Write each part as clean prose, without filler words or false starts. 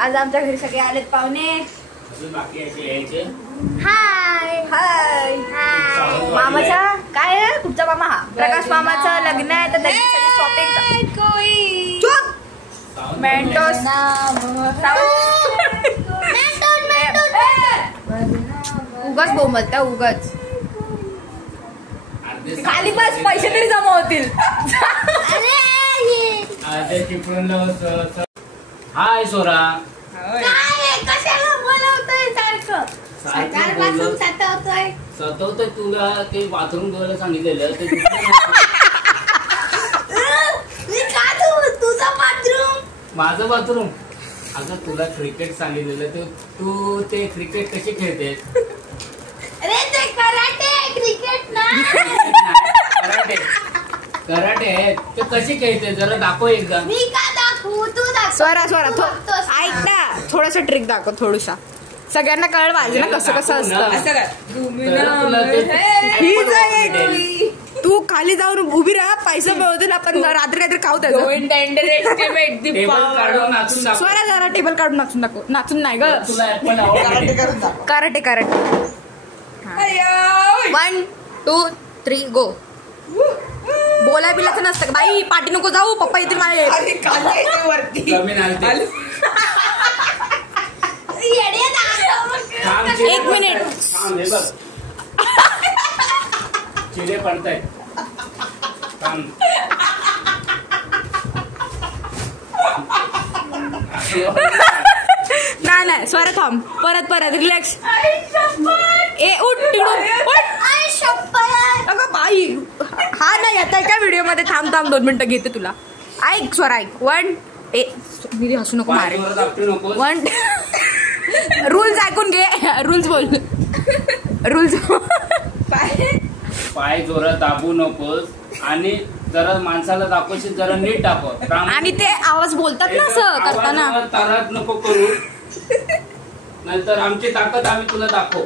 आज आमच्या घरी सगळे आलेत पाहुणे. हाय हाय मामाचा काय कुठचा मामा हा प्रकाश मामाचं लग्न आहे तर त्याची शॉपिंग मेंटोस उगाच बोंबलता उगाच खाली बस पैसे तरी जमा होतील. हाय सोरा कशाला बोलवतोय सारखं सकाळपासून सतवतोय तुला ते बाथरूम धुवायला सांगितलेलं ते तुझा बाथरूम माझं बाथरूम. अगं तुला क्रिकेट सांगितलेलं तू ते क्रिकेट कशी खेळते. अरे ते कराटे क्रिकेट ना कराटे कराटे ते कशी खेळते जरा दाखव एकदा. मी का दाखवू तू दाखव. स्वरा ऐक ना थोडासा ट्रिक दाखव थोडसा सगळ्यांना कळलं पाहिजे ना कसं कसं असतं. तू खाली जाऊन उभी राहा पैसे मिळवतील आपण रात्री काहीतरी खाऊ त्याचं. स्वरा जरा टेबल काढून नाचून दाखव. नाचून नाही ग कराटे कराटे. 1 2 3 गो. बोला बिलाचं नसतं बाई पाठी नको जाऊ पप्पा येतील माझे. एक मिनिट चिडे पडताय. नाही स्वरा थांब परत रिलॅक्स. ए उठ अगं बाई हा नाही आता एका व्हिडिओ मध्ये थांब 2 मिनिटं घेते तुला. ऐक स्वरा ऐक 1 मी हसू नको मारे. 1 रूल्स ऐकून घे. रूल्स बोल रूल्स. पाय जोरात दाबू नकोस आणि जरा माणसाला दाखवशील जरा नीट दाखव. आणि ते आवाज बोलतात ना असं करताना तारात नको करू नंतर आमची ताकद आम्ही तुला दाखव.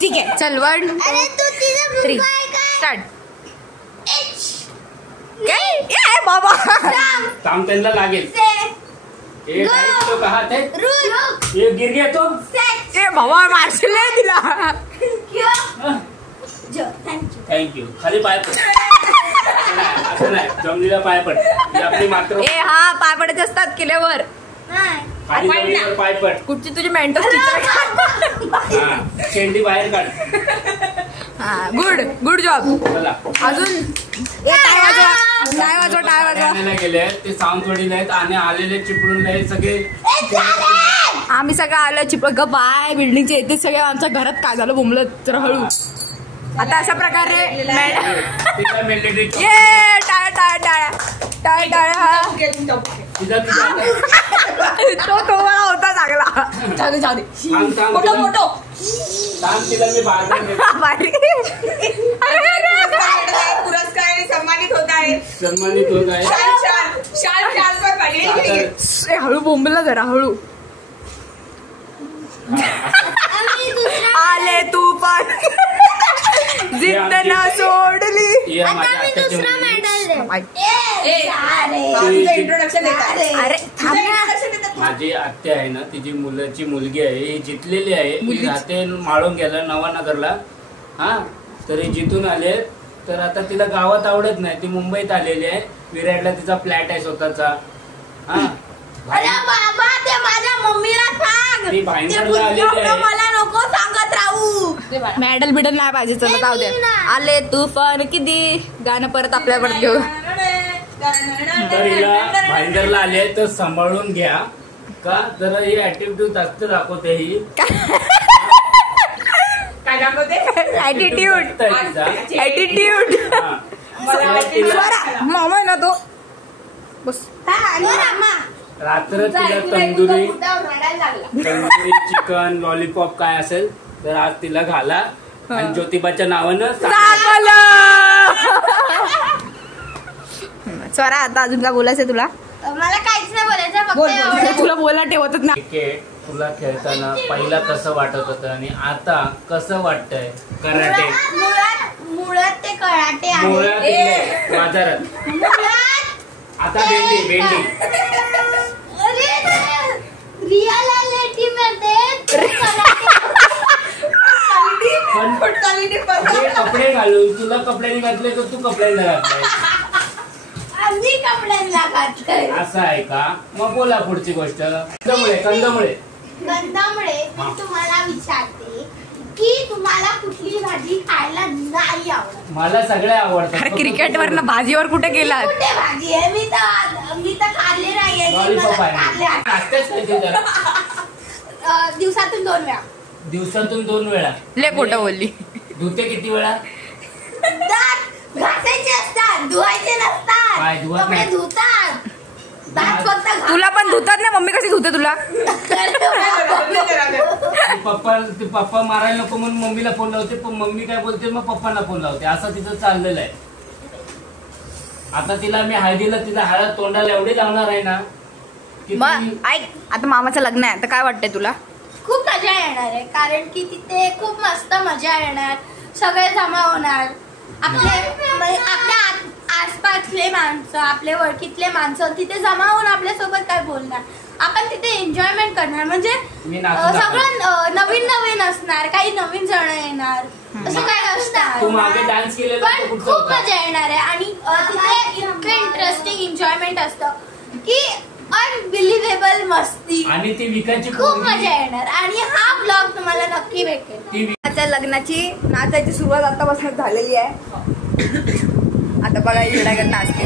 ठीक आहे चल 1 2 3 स्टार्ट. काय बाबा काम त्यांना लागेल. तो कहा थे ये गिर गया तो ए बाबा मारशील नाही तिला. थँक्यू खाली पाय पड. असं नाही जमिनीला पाय पड. आपली मात्र ए हा पाय पडायचे असतात किल्ल्यावर. खाली जमिनीवर पाय पड. कुठची तुझी मेंटल शेंडी बाहेर काढ. Good job. अजून टाय वाजवा गेले ते सावंतवाडी नाहीत आणि आलेले चिपळून नाही सगळे. आम्ही सगळं आलो चिपळ ग बाय बिल्डिंगचे येते सगळे आमच्या घरात काय झालं बोंबलं तर हळू. आता अशा प्रकारे तो होता चांगला. जाऊ दे पुरस्कार सन्मानित होत आहे. हळू बोंबला जरा हळू. आले तू पण जिद्द ना सोडली. माझी आत्या आहे ना तिची मुलगी आहे ही जितलेली आहे. ती राहते माळोंग्याला नवानगरला. हा तर जिथून आले तर आता तिला गावात आवडत नाही. ती मुंबईत आलेली आहे. विराटला तिचा फ्लॅट आहे स्वतःचा. हा माझ्या मम्मीला सांग ती भाईंदरला आलेली आहे. मला नको सांगत राहू. मेडल बिडल नाही पाहिजे. चला जाऊ दे. आले तुफान किती गाणं परत आपल्याकडे घेऊ. तर हिला भाईंदरला आले तर सांभाळून घ्या का जरा ही ऍटिट्यूड जास्त दाखवते. ही काय दाखवते ऍटिट्यूड. मामा ना तो बस. रात्र तिला तंदुरी चिकन लॉलीपॉप काय असेल तर आज तिला घाला आणि ज्योतिबाच्या नावानं स्वरा. आता अजून काय बोलायचं तुला. मला काहीच नाही बोलायचं. तुला बोला ठेवतच ना. क्रिकेट तुला खेळताना पहिला कसं वाटत होतं आणि आता कसं वाटतंय. कराटे मुळात ते कराटे मुळात बाजारात आता भेंडी रियालिटी मध्ये हे कपडे घालून तुला कपड्याने घातले तर तू कपड्याने घातलाय आम्ही कपड्यांना घातलंय. असं आहे का? मग बोला पुढची गोष्ट. कंदमुळे गंधामुळे मी तुम्हाला विचारते की तुम्हाला कुठली भाजी खायला नाही आवडत? मला सगळ्या आवडतात. अरे क्रिकेटवरनं भाजीवर कुठे गेलात? कुठे भाजी आहे? मी तर खाल्ली नाहीये. लॉलीपॉप आहे. नाश्त्याच खायचे जरा. दिवसातून 2 वेळा. दिवसातून 2 वेळा. ले खोटं बोलली. धुते किती वेळा? दात घासायचे असतात, धुवायचे नसतात. काय धुवत कपडे नाही? धुतात, दात फक्त तुला पण धुतात ना? मम्मी कशी धुते तुला? पप्पा मारायला नको म्हणून मम्मीला फोन लावते, पण मम्मी काय बोलते मग पप्पांना फोन लावते. असं तिचं चाललेलं आहे. आता तिला मी हळदीला तिला हळद तोंडाला एवढी लावणार आहे ना की मग ऐक, आता मामाचं लग्न आहे, तर काय वाटतंय तुला? खूप मजा येणार आहे, कारण की तिथे खूप मस्त मजा येणार. सगळे जमा होणार. आपल्या आसपासले माणसं, आपले ओळखीतले माणसं तिथे जमा होऊन आपल्या सोबत काय बोलणार. आपण तिथे एन्जॉयमेंट करणार. म्हणजे सगळं नवीन नवीन असणार. काही नवीन जण येणार. असं काय असणार. डान्स केलेला पण खूप मजा येणार आहे. आणि तिथे इतकं इंटरेस्टिंग एन्जॉयमेंट असतं की अनबिलिव्हेबल मस्ती. आणि ती विकायची खूप मजा येणार. आणि हा ब्लॉग तुम्हाला नक्की भेटेल. माझ्या लग्नाची नाचायची सुरुवात आतापासून झालेली आहे. आता बघा येडागत नाचते.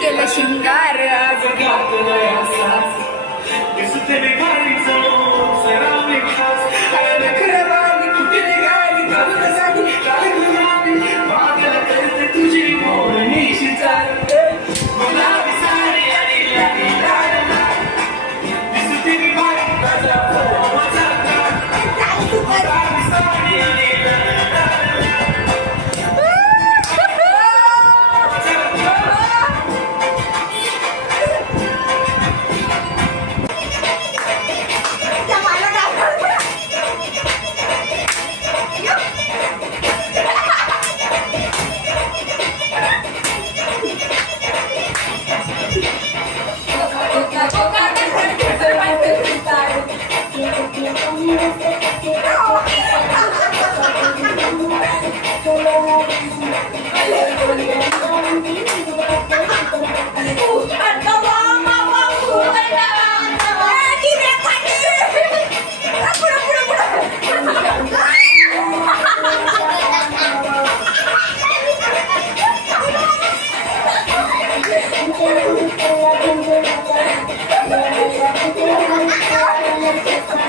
केलं शिंगार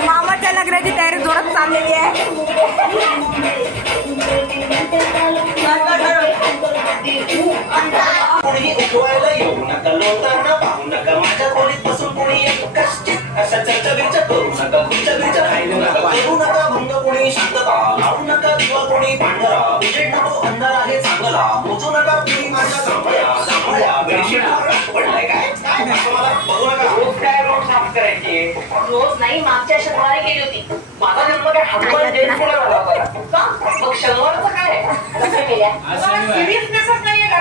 मामाच्या लग्नाची तयारी जोरात चाललेली आहे. कोणी उठवायला येऊ नका, लोटांना पाहू नका, माझ्या खोलीत बसून कोणी कष्टित अशा चर्चा बिर्चा करू नका, खुर्च्या बिर्च्या राहिलो नका, करू नका भंग कोणी, शांतता लावू नका, किंवा कोणी पांढरा उजेड नको, अंधार आहे चांगला, मोजू नका कोणी माझ्या सांभाळ्या बेडशीट पडलाय. काय मला बघू नका. रोज काय रोड साफ करायची? रोज नाही, मागच्या शनिवारी केली होती. माझा जन्म काय हनुमान जयंतीला झाला होता. मग शनिवारचं काय कसं केल्या? सिरियसनेसच नाहीये का?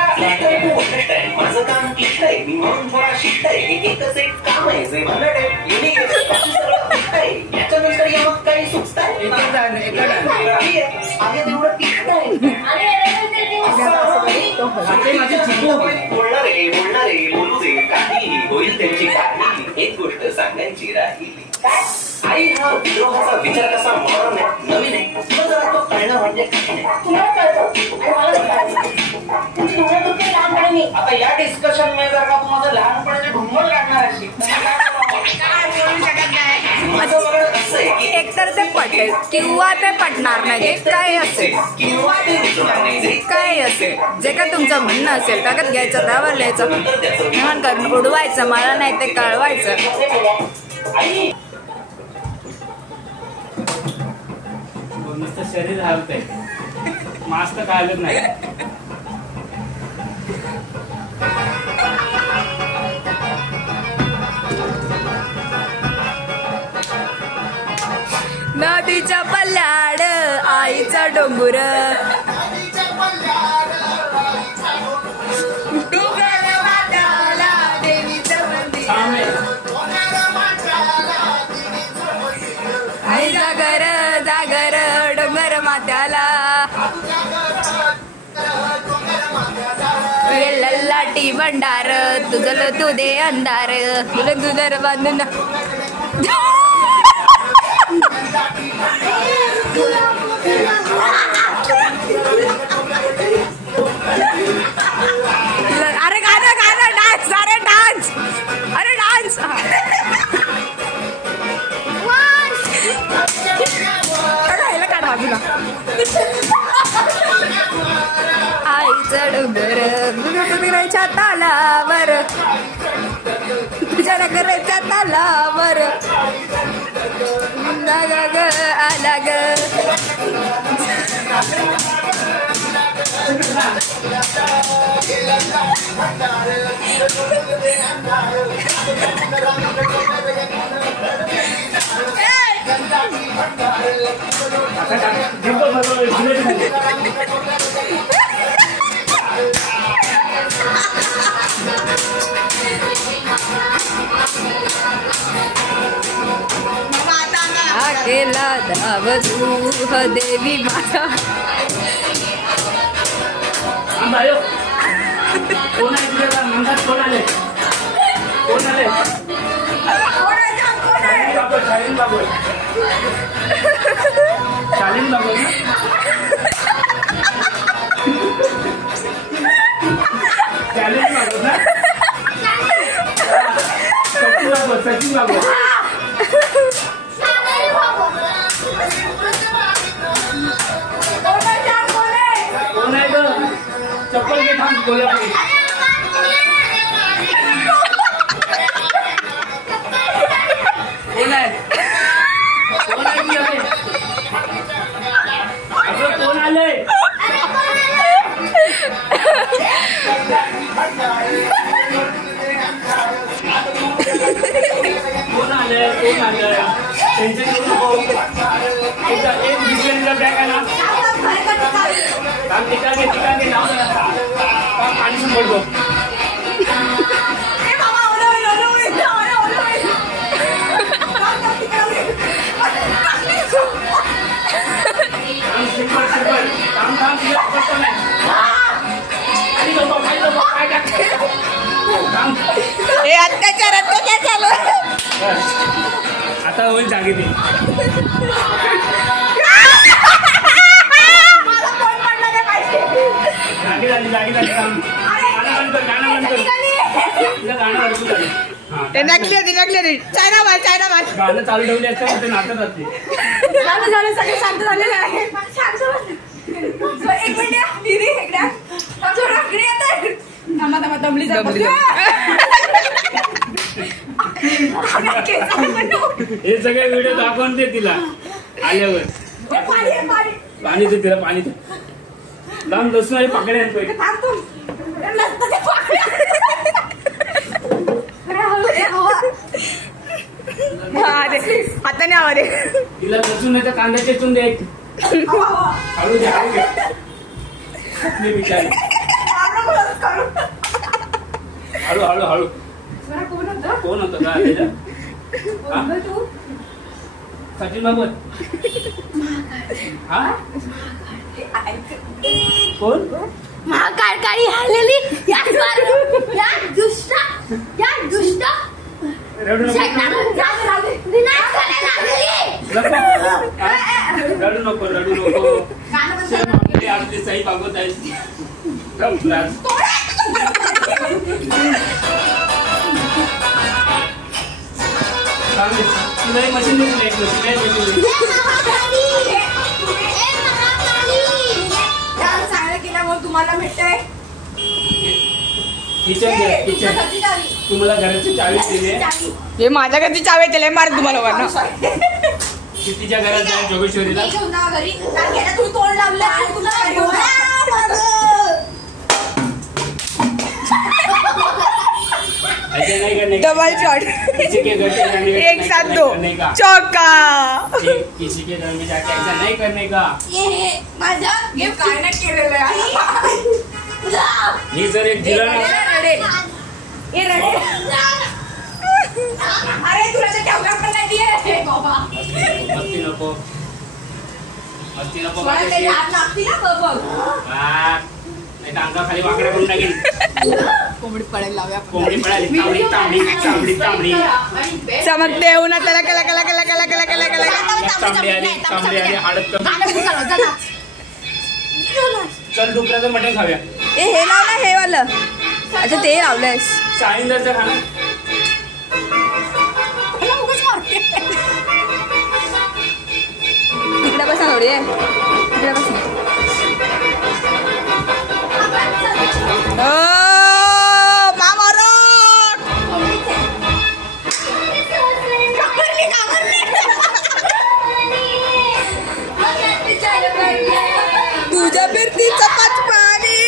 माझं काम क्लिष्ट आहे, मी म्हणून थोडा शिष्ट आहे. एकच एक काम आहे जे भन्नाट आहे, युनिक आहे. याच्यानंतर या मग काही सुचत आहे तेवढं तिष्ट आहे. बोलणारे बोलू दे, काहीही होईल त्यांची काहीही. एक गोष्ट सांगायची राहिली, आई हा विद्रोहाचा विचार कसा मॉडर्न आहे, नवीन आहे, तुला जरा तो कळणं म्हणजे काही नाही. तुला कळतं. आता या डिस्कशन मध्ये जर का तू माझं लहानपणाचे ढुंगण काढणार असेल, माझं बघा असं आहे की एक तर ते पटेल किंवा ते पटणार नाही. ते काय असेल किंवा ते रुजणार नाही जे काय असेल जे काय तुमचं म्हणणं असेल कागद घ्यायचं त्यावर लिहायचं उडवायचं मला नाही ते कळवायचं. नुसतं शरीर हलतंय मास्क काढत नाही. नदीच्या पल्ल्याड आईचा डोंगर आई जागर जागर डोंगर मात्याला लल्लाटी भंडार तुझं तू दे अंधार तुला गुदर बांधून अरे गाणं गाणं डान्स अरे डान्स अरे डान्स राहिला काढ बाजूला. आईचं डोंगर तालावर तुझ्या करायच्या तालावर ग आला ग केला धाव तू देवी माता. कोण आहे तुझ्या मंदात कोण आले कोण आले शालीन बाबू शालीन बाबू शालीन बाबू ना सचिन बाबू कोण आहे ग चप्पल घे थांब कोल्हापुरी कोण आहे कोण आहे की अगं कोण आले कोण आले कोण आलं टेन्शन घेऊ नको. एक विषय बॅग आहे ना काम ठिकाणी ठिकाणी नाव पाणी समोर अत्याचार अत्याचार चालू आता होईल सांगितली जागी झाली जागी झाली गाणं बंद कर गाणं बंद कर गाणं अडकून झाले ते नकली होती चायना माल गाणं चालू ठेवले असतं ते नाचत असते. झालं सगळे शांत झालेलं आहे. एक मिनिट दीदी इकडे दमली हे सगळे व्हिडिओ दाखवून दे तिला आल्यावर पाणी दे तिला पाणी दे लांब लसूण आणि पाकड्या हाताने आवा रे तिला लसूण नाही तर कांदा चेचून दे हळू दे हळू घे विचार हळू हळू हळू कोण होतं का सचिन बाबू हा कोण महाकाळकाळी आलेली या दुष्ट रडू नको रडू नको आपली सही बाबत आहे तुला मशीन दिसली एक मशीन सांगायला केल्यामुळे तुम्हाला भेटतंय किचन घ्या किचन तुम्हाला घराची चावी दिली हे माझ्या घरची चावी दिले मार तुम्हाला वरनं कितीच्या घरात जाय जोगेश्वरीला घरी तू तोंड लावलं डबल शॉट एक साथ दो चौका किसी के घर में जाके ऐसा नहीं करने का ये माझा गिफ्ट काय नाही केलेलं आहे ही जर एक दिला ना अरे तुला तर ठेवल्या पण नाही दिये मस्ती नको मस्ती नको हात लागती ना बघ नाही तर अंगा खाली वाकडा करून टाकेल कोंबडी पडायला लावूया कोंबडी पडाली तांबडी तांबडी तांबडी तांबडी चमकते येऊ ना त्याला कला कला कला कला कला कला कला तांबडी आली हळद चल डुकराचं मटण खाऊया ए हे लाव ना हे वालं अच्छा ते लावलंयस साईंदरचं खाणं तिकडे बसा थोडी तिकडे बसा तुझ्या फिरतीचं पाचपाणी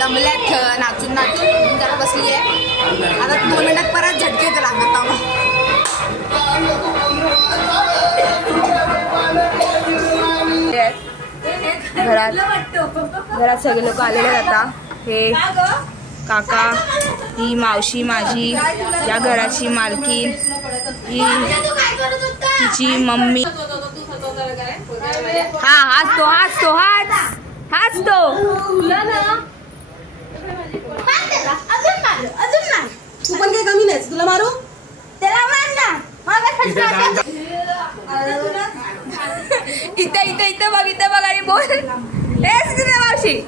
दमल्यात नाचून नाचून जरा बसली आहे आता 2 मिनिटात परत झटके तर लागत घरात सगळे लोक आलेले आहेत आता हे काका ही मावशी माझी या घराची मालकीन ही तिची मम्मी हाच तो तू पण काही कमी नाही तुला मारू त्याला मार ना इथे बघ आणि बोल मावशी